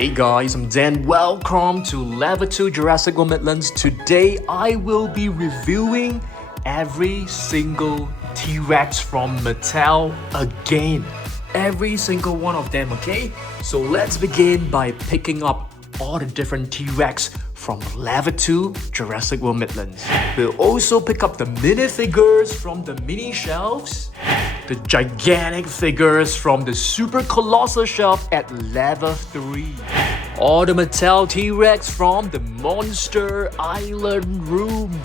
Hey guys, I'm Dan. Welcome to Level 2 Jurassic World Midlands. Today I will be reviewing every single T-Rex from Mattel again. Every single one of them, okay? So let's begin by picking up all the different T-Rex from Level 2 Jurassic World Midlands. We'll also pick up the minifigures from the mini shelves, the gigantic figures from the super colossal shelf at level 3, or the Mattel T-Rex from the Monster Island room.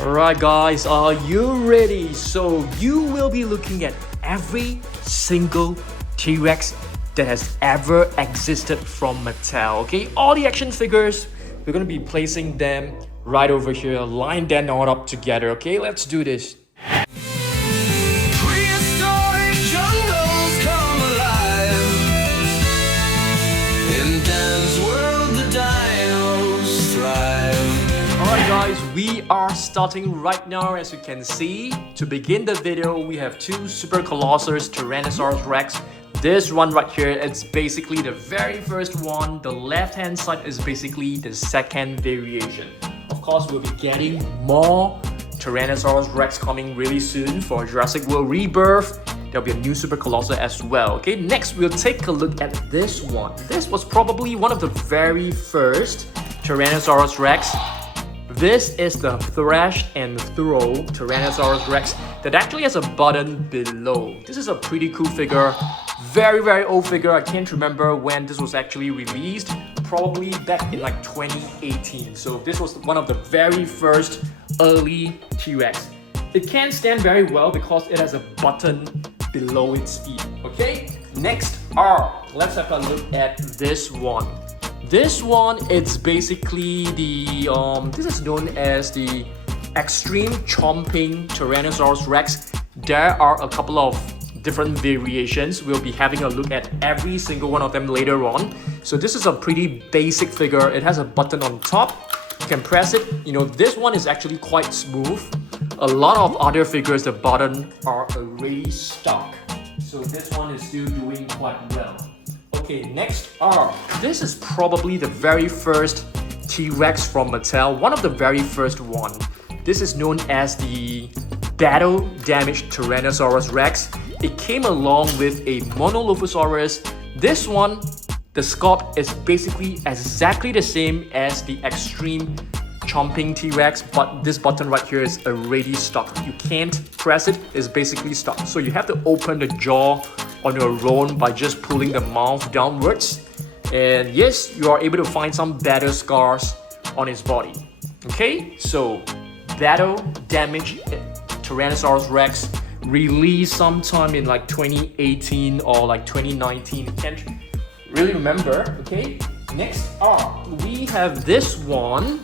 Alright guys, are you ready? So you will be looking at every single T-Rex that has ever existed from Mattel, okay? All the action figures, we're gonna be placing them right over here, line them all up together, okay? Let's do this. Alright guys, we are starting right now. As you can see, to begin the video, we have two super colossals Tyrannosaurus Rex. This one right here, it's basically the very first one. The left hand side is basically the second variation. Of course, we'll be getting more Tyrannosaurus Rex coming really soon for Jurassic World Rebirth. There'll be a new super colossal as well. Okay, next we'll take a look at this one. This was probably one of the very first Tyrannosaurus Rex. This is the Thrash N Throw Tyrannosaurus Rex that actually has a button below. This is a pretty cool figure. Very old figure. I can't remember when this was actually released. Probably back in like 2018. So this was one of the very first early T-Rex. It can stand very well because it has a button below its feet. Okay, next let's have a look at this one. This one, it's basically the this is known as the extreme chomping Tyrannosaurus Rex. There are a couple of different variations. We'll be having a look at every single one of them later on. So this is a pretty basic figure. It has a button on top. You can press it. You know, this one is actually quite smooth. A lot of other figures, the button are already stuck. So this one is still doing quite well. Okay, next this is probably the very first T-Rex from Mattel, one of the very first one. This is known as the Battle Damaged Tyrannosaurus Rex. It came along with a Monolophosaurus. This one, the sculpt is basically exactly the same as the Extreme Chomping T-Rex, but this button right here is already stuck. You can't press it, it's basically stuck. So you have to open the jaw on your own by just pulling the mouth downwards. And yes, you are able to find some battle scars on his body. Okay, so Battle Damaged Tyrannosaurus Rex released sometime in like 2018 or like 2019. Can't really remember. Okay, next we have this one.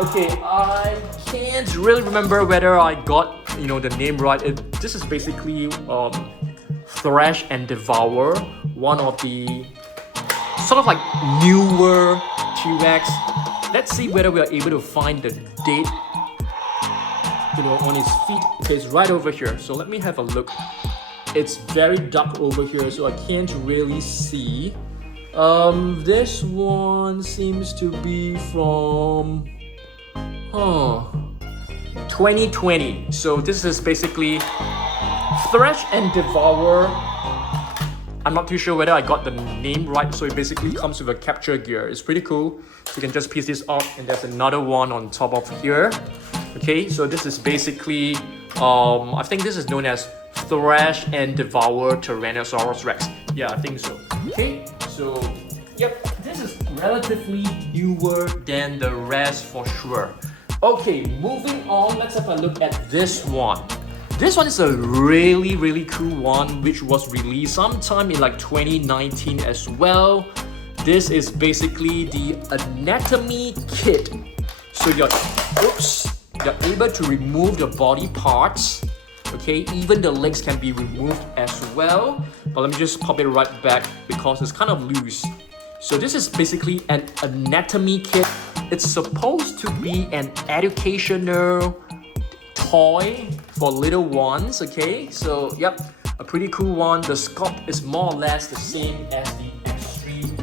Okay, I can't really remember whether I got the name right. This is basically Thrash and Devour, one of the sort of like newer T-Rex. Let's see whether we are able to find the date on his feet. Okay, it's right over here. So let me have a look. It's very dark over here, so I can't really see. This one seems to be from 2020. So this is basically Thrash and Devour. I'm not too sure whether I got the name right. So it basically comes with a capture gear. It's pretty cool. So you can just piece this off, and there's another one on top of here. Okay, so this is basically I think this is known as Thrash and Devour Tyrannosaurus Rex. Yeah, I think so. Okay, so yep, this is relatively newer than the rest for sure. Okay, moving on, let's have a look at this one. This one is a really cool one, which was released sometime in like 2019 as well. This is basically the anatomy kit. So you're able to remove the body parts. Okay, even the legs can be removed as well. But let me just pop it right back because it's kind of loose. So this is basically an anatomy kit. It's supposed to be an educational toy for little ones. Okay, so yep, a pretty cool one. The sculpt is more or less the same as the Extreme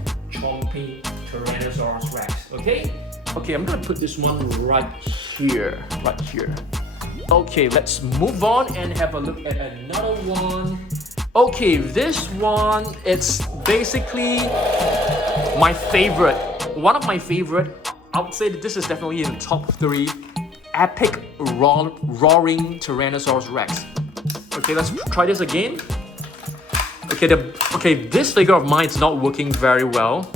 chomping Tyrannosaurus Rex. Okay? Okay, I'm gonna put this one right here. Right here. Okay, let's move on and have a look at another one. Okay, this one, it's basically my favorite. One of my favorite. I would say that this is definitely in the top 3 epic roaring Tyrannosaurus Rex. Okay, let's try this again. Okay, this figure of mine is not working very well.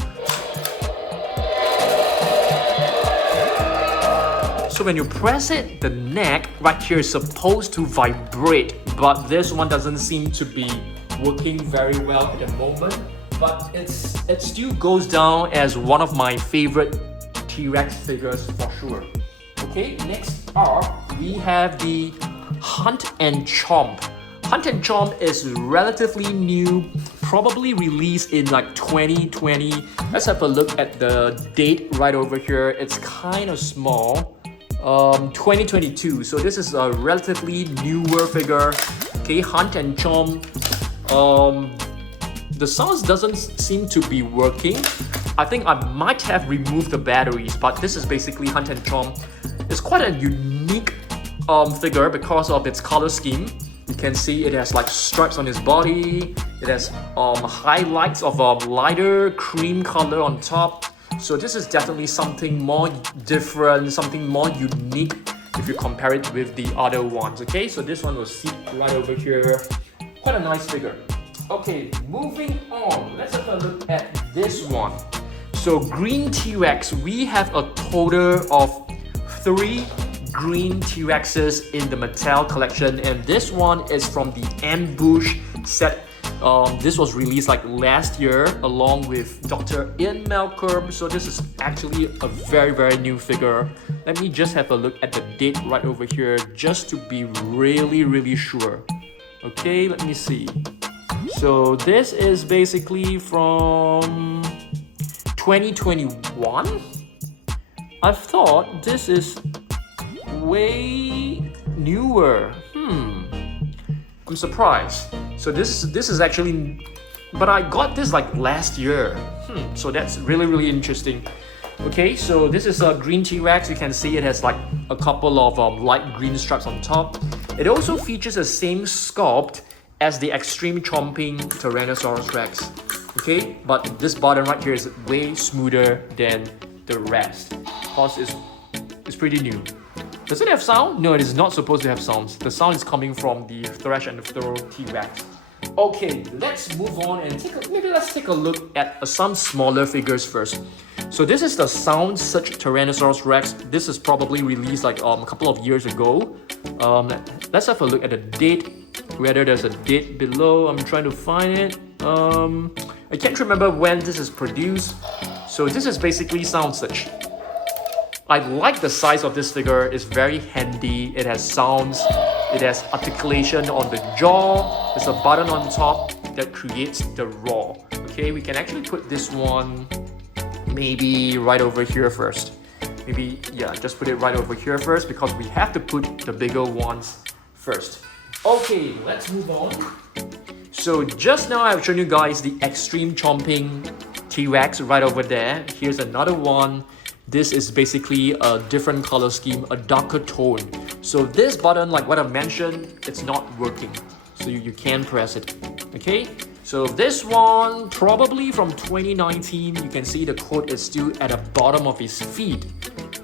So when you press it, the neck right here is supposed to vibrate, but this one doesn't seem to be working very well at the moment. But it still goes down as one of my favorite T-Rex figures for sure. Okay, next up we have the Hunt and Chomp. Hunt and Chomp is relatively new, probably released in like 2020. Let's have a look at the date right over here. It's kind of small. 2022. So this is a relatively newer figure. Okay, Hunt and Chomp. The sounds doesn't seem to be working. I think I might have removed the batteries, but this is basically Hunt and Chomp. It's quite a unique figure because of its color scheme. You can see it has like stripes on his body. It has highlights of a lighter cream color on top. So this is definitely something more different, something more unique if you compare it with the other ones. Okay, so this one will sit right over here. Quite a nice figure. Okay, moving on. Let's have a look at this one. So green T-Rex, we have a total of 3 green T-Rexes in the Mattel collection, and this one is from the Ambush set. This was released like last year along with Dr. Ian Malcolm, so this is actually a very new figure. Let me just have a look at the date right over here just to be really sure. Okay, let me see. So this is basically from 2021. I thought this is way newer. I'm surprised. So this is actually, but I got this like last year. So that's really interesting. Okay, so this is a green T-Rex. You can see it has like a couple of light green stripes on top. It also features the same sculpt as the extreme chomping Tyrannosaurus Rex. Okay, but this button right here is way smoother than the rest because it's pretty new. Does it have sound? No, it is not supposed to have sounds. The sound is coming from the Thrash N Throw T-Rex. Okay, let's move on and let's take a look at some smaller figures first. So this is the Sound Search Tyrannosaurus Rex. This is probably released like a couple of years ago. Let's have a look at the date. Whether there's a date below, I'm trying to find it. I can't remember when this is produced. So this is basically Sound Search. I like the size of this figure. It's very handy. It has sounds. It has articulation on the jaw. There's a button on top that creates the roar. Okay, we can actually put this one maybe right over here first. Maybe, yeah, just put it right over here first because we have to put the bigger ones first. Okay, let's move on. So just now I've shown you guys the extreme chomping T-Rex right over there. Here's another one. This is basically a different color scheme, a darker tone. So this button, like what I mentioned, it's not working. So you can press it, okay? So this one, probably from 2019, you can see the code is still at the bottom of his feet.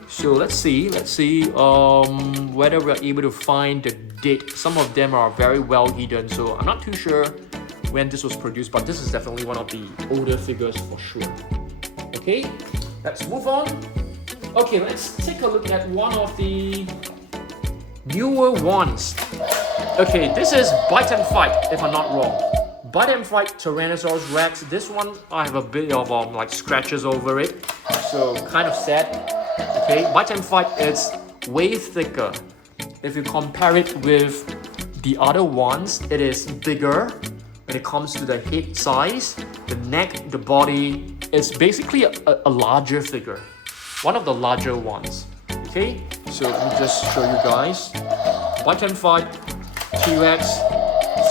So let's see whether we're able to find the date. Some of them are very well hidden, so I'm not too sure when this was produced, but this is definitely one of the older figures for sure. Okay, let's move on. Okay, let's take a look at one of the newer ones. Okay, this is Bite and Fight, if I'm not wrong. Bite and Fight Tyrannosaurus Rex. This one, I have a bit of like scratches over it, so kind of sad. Okay, Bite and Fight is way thicker. If you compare it with the other ones, it is bigger when it comes to the head size, the neck, the body. It's basically a larger figure, one of the larger ones. Okay, so let me just show you guys. Bite and Fight T-Rex.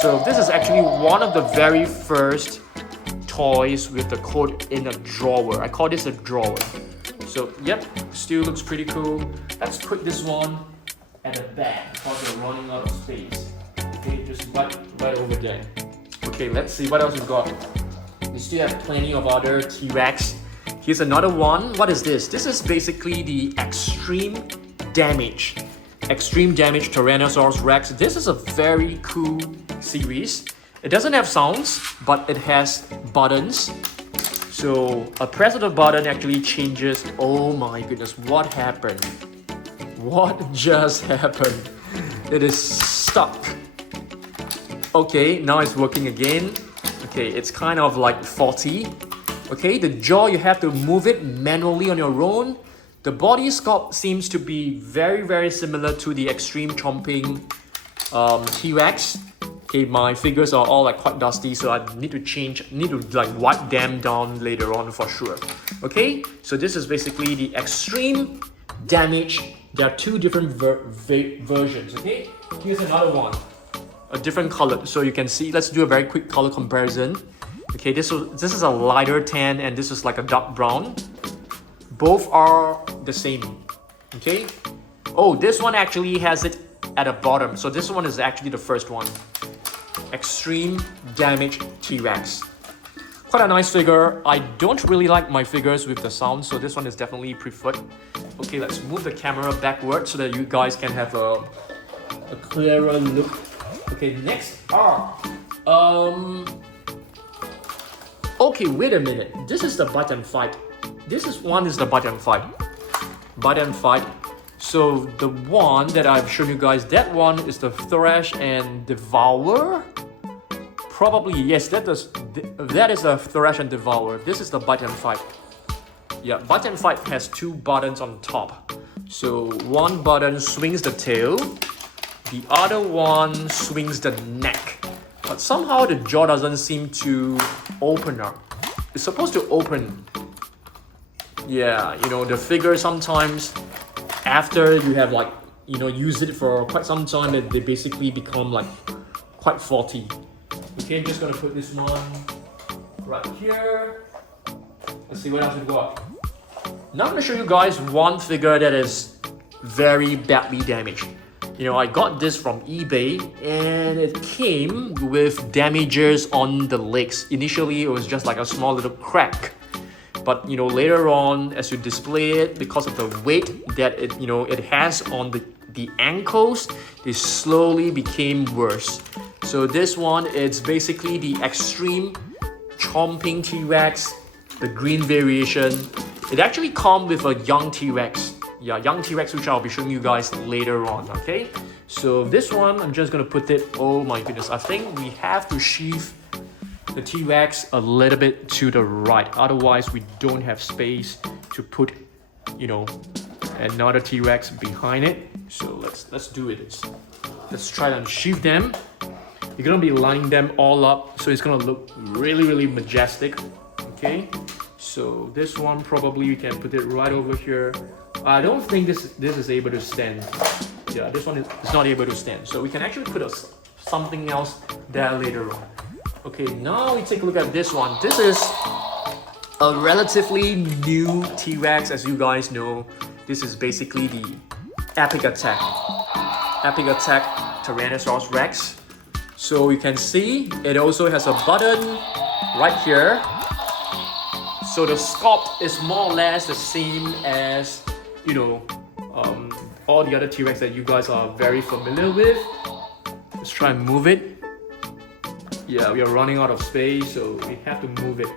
So this is actually one of the very first toys with the code in a drawer. I call this a drawer. So yep, still looks pretty cool. Let's put this one at the back because we're running out of space. Okay, just right over there. Okay, let's see what else we've got. We still have plenty of other T-Rex. Here's another one. What is this? This is basically the Extreme Damage Tyrannosaurus Rex. This is a very cool series. It doesn't have sounds, but it has buttons. So a press of the button actually changes. Oh my goodness, what happened? What just happened? It is stuck. Okay, now it's working again. Okay, it's kind of like faulty. Okay, the jaw, you have to move it manually on your own. The body sculpt seems to be very similar to the Extreme Chomping T-Rex. Okay, my figures are all like quite dusty, so I need to like wipe them down later on for sure. Okay, so this is basically the Extreme Damage. There are two different versions. Okay, here's another one, a different color, so you can see. Let's do a very quick color comparison. Okay, this is a lighter tan and this is like a dark brown. Both are the same. Okay. Oh, this one actually has it at the bottom. So this one is actually the first one. Extreme Damage T-Rex. Quite a nice figure. I don't really like my figures with the sound, so this one is definitely preferred. Okay, let's move the camera backward so that you guys can have a clearer look. Okay, next are okay, wait a minute. This is the button fight. This one is the button fight. Button fight. So the one that I've shown you guys, that one is the Thrash N Devour. Probably yes. That is a Thrash N Devour. This is the button fight. Yeah, button fight has two buttons on top. So one button swings the tail, the other one swings the neck. But somehow the jaw doesn't seem to open up. It's supposed to open. Yeah, you know, the figure sometimes after you have like, you know, used it for quite some time, they basically become like quite faulty. Okay, I'm just gonna put this one right here. Let's see what else we've got. Now I'm gonna show you guys one figure that is very badly damaged. You know, I got this from eBay and it came with damages on the legs. Initially, it was just like a small little crack. But you know, later on, as you display it, because of the weight that it has on the ankles, they slowly became worse. So this one, it's basically the Extreme Chomping T-Rex, the green variation. It actually comes with a young T-Rex. Yeah, young T-Rex, which I'll be showing you guys later on, okay? So this one, I'm just gonna put it, oh my goodness, I think we have to sheath the T-Rex a little bit to the right. Otherwise, we don't have space to put, you know, another T-Rex behind it. So let's do it. Let's try and sheath them. You're gonna be lining them all up, so it's gonna look really majestic, okay? So this one, probably we can put it right over here. I don't think this is able to stand. Yeah, this one is not able to stand. So we can actually put something else there later on. Okay, now we take a look at this one. This is a relatively new T-Rex, as you guys know. This is basically the Epic Attack Tyrannosaurus Rex. So you can see it also has a button right here. So the sculpt is more or less the same as, you know, all the other T-Rex that you guys are very familiar with. Let's try and move it. Yeah, we are running out of space, so we have to move it.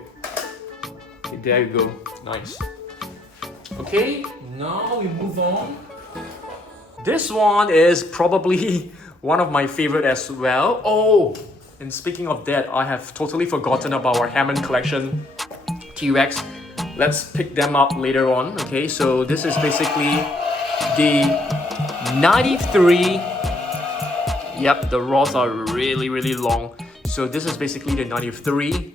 Okay, there you go. Nice. Okay, now we move on. This one is probably one of my favorite as well. Oh, and speaking of that, I have totally forgotten about our Hammond Collection T-Rex. Let's pick them up later on. Okay, so this is basically the 93. Yep, the rods are really long. So this is basically the 93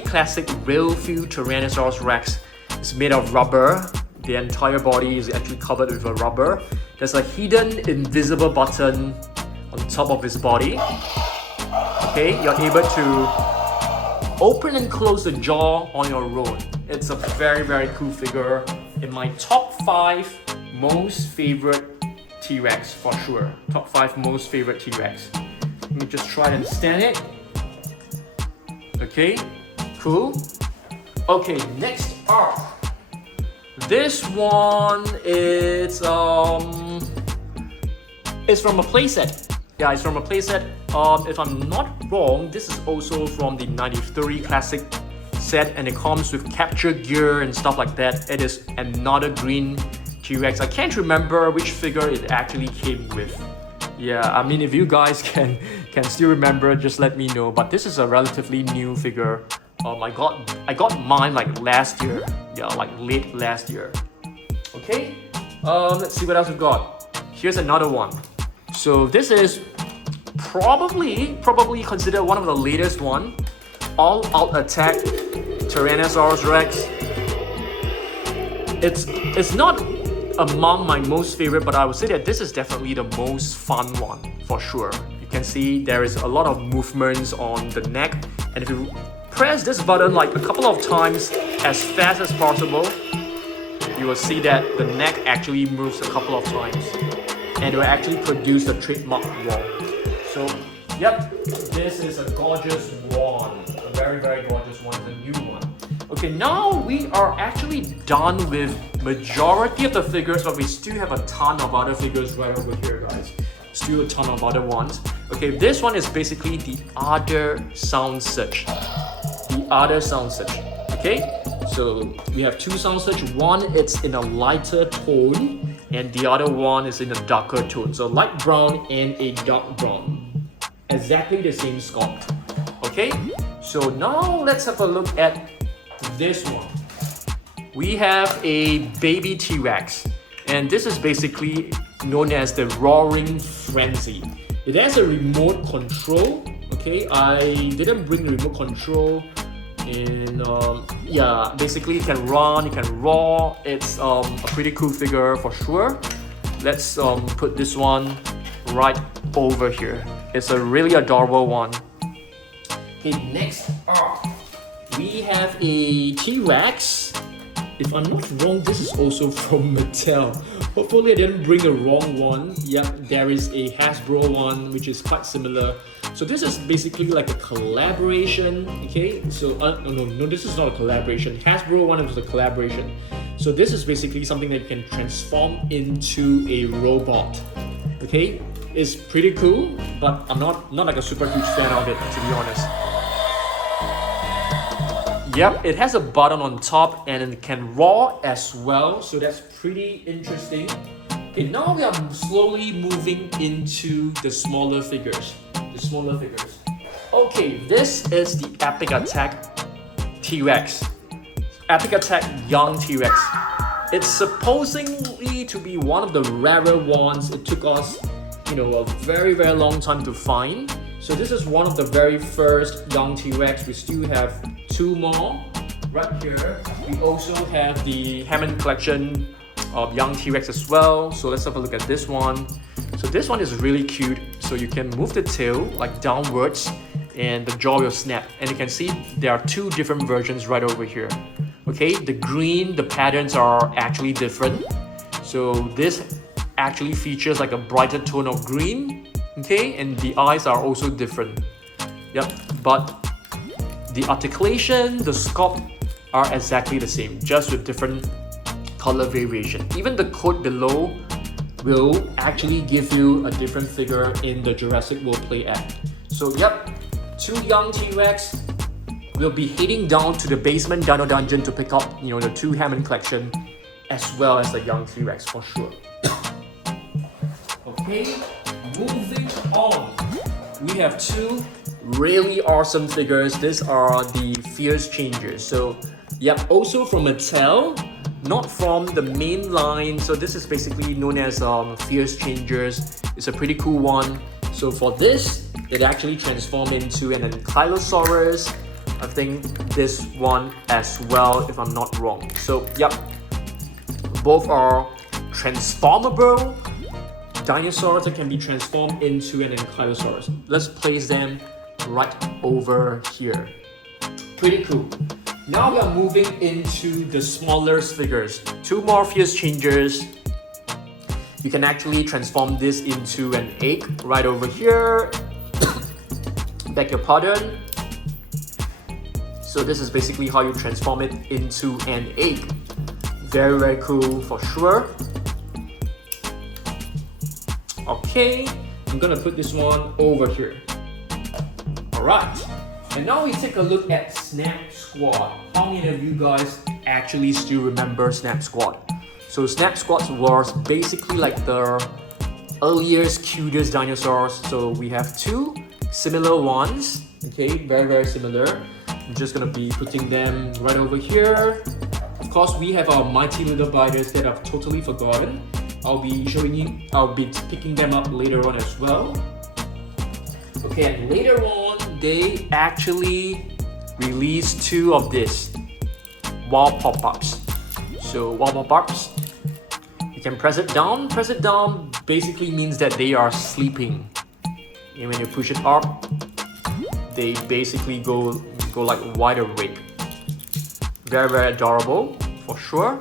classic rail feel Tyrannosaurus Rex. It's made of rubber. The entire body is actually covered with a rubber. There's a hidden invisible button on top of his body. Okay, you're able to open and close the jaw on your own. It's a very cool figure. In my top 5 most favorite T-Rex for sure. Top 5 most favorite T-Rex. Let me just try and stand it. Okay, cool. Okay, next up. This one is it's from a playset. Yeah, it's from a playset. If I'm not wrong, this is also from the 93 classic set, and it comes with capture gear and stuff like that. It is another green T-Rex. I can't remember which figure it actually came with. Yeah, I mean, if you guys can still remember, just let me know. But this is a relatively new figure. I got mine like last year. Yeah, like late last year. Okay, let's see what else we've got. Here's another one. So this is probably considered one of the latest one. All Out Attack Tyrannosaurus Rex. It's not among my most favorite, but I would say that this is definitely the most fun one for sure. You can see there is a lot of movements on the neck, and if you press this button like a couple of times as fast as possible, you will see that the neck actually moves a couple of times, and it will actually produce the trademark wall. So yep, this is a gorgeous one, a very gorgeous one, the new one. Okay, now we are actually done with majority of the figures, but we still have a ton of other figures right over here, guys. Still a ton of other ones. Okay, this one is basically the other sound search. The other sound search. Okay, so we have two sound search. One it's in a lighter tone, and the other one is in a darker tone. So light brown and a dark brown. Exactly the same sculpt. Okay, so now let's have a look at this one. We have a baby T-Rex, and this is basically known as the Roaring Frenzy. It has a remote control. Okay, I didn't bring the remote control, and yeah, basically it can run, it can roar. It's a pretty cool figure for sure. Let's put this one right over here. It's a really adorable one. Okay, next up we have a T-Rex. If I'm not wrong, this is also from Mattel. Hopefully I didn't bring the wrong one. Yeah, there is a Hasbro one which is quite similar. So this is basically like a collaboration. Okay, so no, this is not a collaboration. Hasbro one was a collaboration. So this is basically something that you can transform into a robot. Okay, it's pretty cool, but I'm not like a super huge fan of it, to be honest. Yep, it has a button on top and it can roar as well, so that's pretty interesting. Okay, now we are slowly moving into the smaller figures. Okay, this is the Epic Attack T-Rex. Epic Attack Young T-Rex. It's supposedly to be one of the rarer ones. It took us, a very long time to find. So this is one of the very first young T-Rex. We still have two more right here. We also have the Hammond Collection of young T-Rex as well. So let's have a look at this one. So this one is really cute. So you can move the tail like downwards and the jaw will snap. And you can see there are two different versions right over here. Okay, the green, the patterns are actually different. So this actually features like a brighter tone of green. Okay, and the eyes are also different. Yep, but the articulation, the sculpt are exactly the same, just with different color variation. Even the coat below will actually give you a different figure in the Jurassic World play act. So yep, two young T-Rex. We'll be heading down to the basement Dino Dungeon to pick up, the two Hammond Collection as well as the young T-Rex for sure. Okay, moving on. We have two really awesome figures. These are the Fierce Changers. So yep, also from Mattel, not from the main line. So this is basically known as Fierce Changers. It's a pretty cool one. So for this, it actually transformed into an Ankylosaurus. I think this one as well, if I'm not wrong. So yep, both are transformable dinosaurs that can be transformed into an Ankylosaurus. Let's place them right over here. Pretty cool. Now we are moving into the smaller figures. Two more fierce changes. You can actually transform this into an egg right over here. Beg your pardon. So this is basically how you transform it into an egg. Very, very cool for sure. Okay, I'm gonna put this one over here. Alright, and now we take a look at Snap Squad. How many of you guys actually still remember Snap Squad? So Snap Squad was basically like the earliest, cutest dinosaurs. So we have two similar ones. Okay, very, very similar. I'm just gonna be putting them right over here. Of course, we have our mighty little biters that I've totally forgotten. I'll be picking them up later on as well. Okay, and later on, they actually released two of this wall pop-ups. So wall pop-ups, you can press it down. Press it down basically means that they are sleeping. And when you push it up, they basically go like wide awake. Very, very adorable for sure.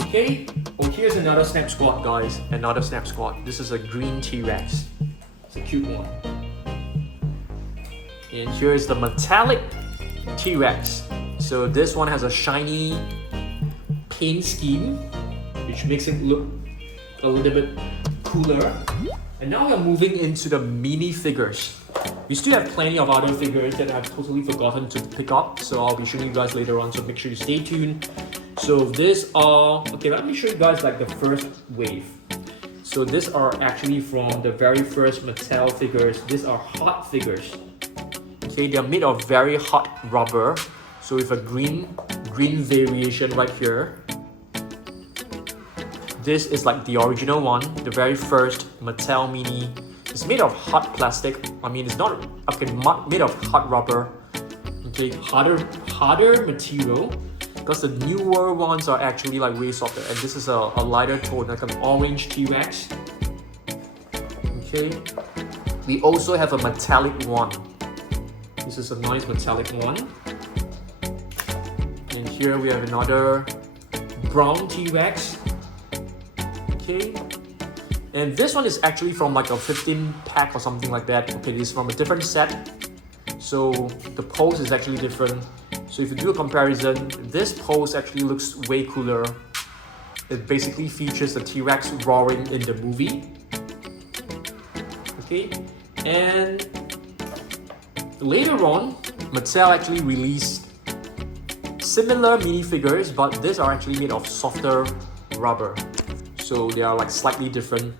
Okay, oh, here's another Snap Squad, guys. Another Snap Squad. This is a green T-Rex. It's a cute one. And here is the metallic T-Rex. So this one has a shiny paint scheme, which makes it look a little bit cooler. And now we're moving into the mini figures. We still have plenty of other figures that I've totally forgotten to pick up, so I'll be showing you guys later on, so make sure you stay tuned. So these are, okay, let me show you guys like the first wave. So these are actually from the very first Mattel figures. These are hot figures. Okay, they're made of very hot rubber. So with a green variation right here. This is like the original one, the very first Mattel Mini. It's made of hot plastic. I mean, it's not made of hot rubber. Okay, harder material. Because the newer ones are actually like way softer. And this is a lighter tone, like an orange T-Rex. Okay. We also have a metallic one. This is a nice metallic one. And here we have another brown T-Rex. Okay. And this one is actually from like a 15 pack or something like that. Okay, this is from a different set. So the pose is actually different. So if you do a comparison, this pose actually looks way cooler. It basically features the T-Rex roaring in the movie. Okay, and later on, Mattel actually released similar minifigures, but these are actually made of softer rubber. So they are like slightly different.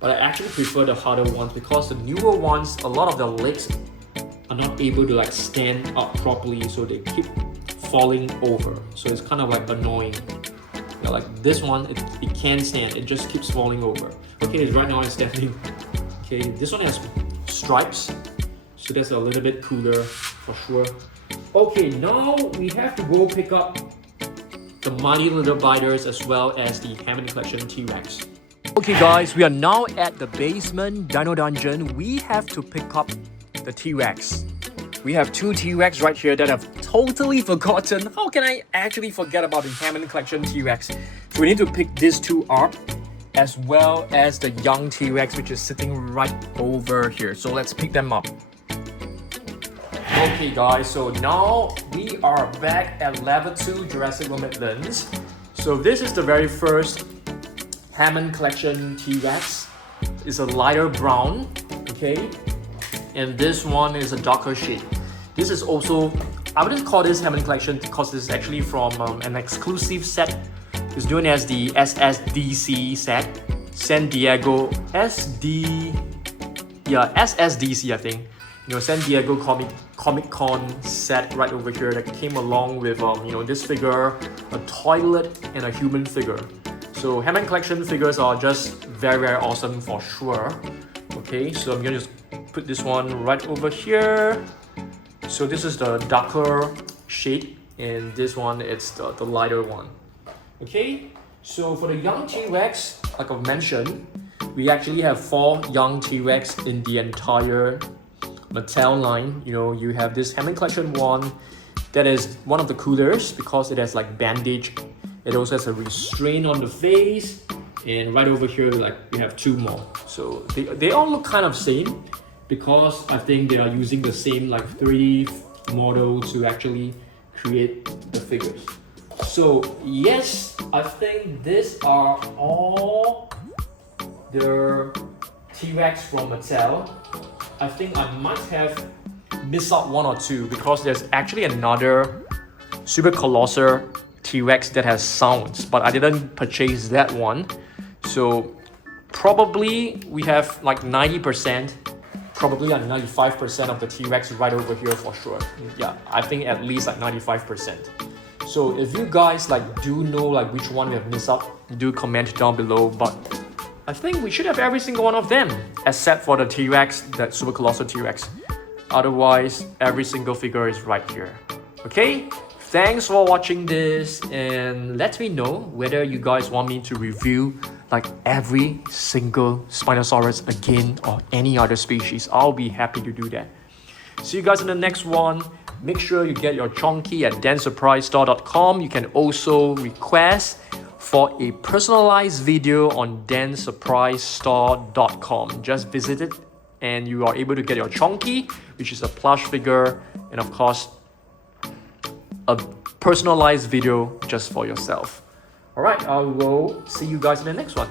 But I actually prefer the harder ones because the newer ones, a lot of the legs are not able to like stand up properly, so they keep falling over. So it's kind of like annoying. Yeah, like this one, it can stand, it just keeps falling over. Okay, right now it's standing. Okay, this one has stripes, so that's a little bit cooler for sure. Okay, now we have to go pick up the mighty little biters as well as the Hammond Collection T-Rex. Okay guys, we are now at the basement Dino Dungeon. We have to pick up the T-Rex. We have two T-Rex right here that I've totally forgotten. How can I actually forget about the Hammond Collection T-Rex? So we need to pick these two up, as well as the young T-Rex, which is sitting right over here. So let's pick them up. Okay guys, so now we are back at level 2 Jurassic World Midlands. So this is the very first Hammond Collection T-Rex. It's a lighter brown, okay? And this one is a darker shade. This is also, I wouldn't call this Hammond Collection because this is actually from an exclusive set. It's known as the SSDC set. San Diego SSDC, I think. You know, San Diego Comic Con set right over here that came along with you know, this figure, a toilet, and a human figure. So Hammond Collection figures are just very, very awesome for sure. Okay, so I'm gonna just put this one right over here. So this is the darker shade, and this one it's the lighter one. Okay, so for the young T-Rex, like I've mentioned, we actually have 4 young T-Rex in the entire Mattel line. You know, you have this Hammond Collection one that is one of the coolest because it has like bandage. It also has a restraint on the face, and right over here like we have two more. So they all look kind of same because I think they are using the same like 3D model to actually create the figures. So yes, I think these are all the T-Rex from Mattel. I think I might have missed out one or two because there's actually another Super Colossal T-Rex that has sounds, but I didn't purchase that one. So probably we have like 90%, probably like 95% of the T-Rex right over here for sure. Yeah, I think at least like 95%. So if you guys like do know like which one we have missed out, do comment down below. But I think we should have every single one of them except for the T-Rex, that Super Colossal T-Rex. Otherwise, every single figure is right here. Okay? Thanks for watching this, and let me know whether you guys want me to review like every single Spinosaurus again or any other species. I'll be happy to do that. See you guys in the next one. Make sure you get your chonky at dansurprisestore.com. You can also request for a personalized video on dansurprisestore.com. Just visit it and you are able to get your chonky, which is a plush figure, and of course a personalized video just for yourself. Alright, I will see you guys in the next one.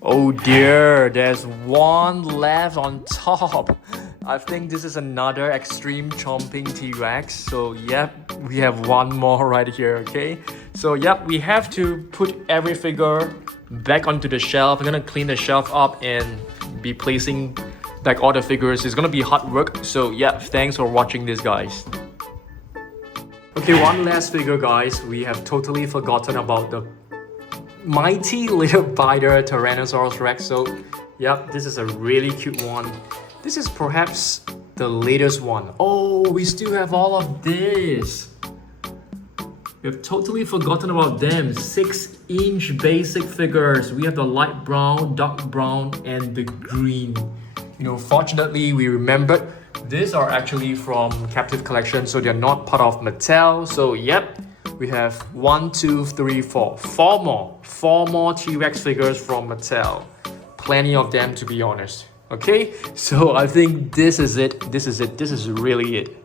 Oh dear, there's one left on top. I think this is another extreme chomping T-Rex. So yep, we have one more right here, okay? So yep, we have to put every figure back onto the shelf. I'm gonna clean the shelf up and be placing back all the figures. It's gonna be hard work. So yeah, thanks for watching this, guys. Okay, one last figure, guys. We have totally forgotten about the mighty little biter Tyrannosaurus Rex. So yep, this is a really cute one. This is perhaps the latest one. Oh, we still have all of this. We have totally forgotten about them. 6-inch basic figures. We have the light brown, dark brown, and the green. You know, fortunately, we remembered these are actually from Captive Collection, so they're not part of Mattel. So yep, we have 1, 2, 3, 4. Four more T-Rex figures from Mattel. Plenty of them, to be honest. Okay, so I think this is it. This is really it.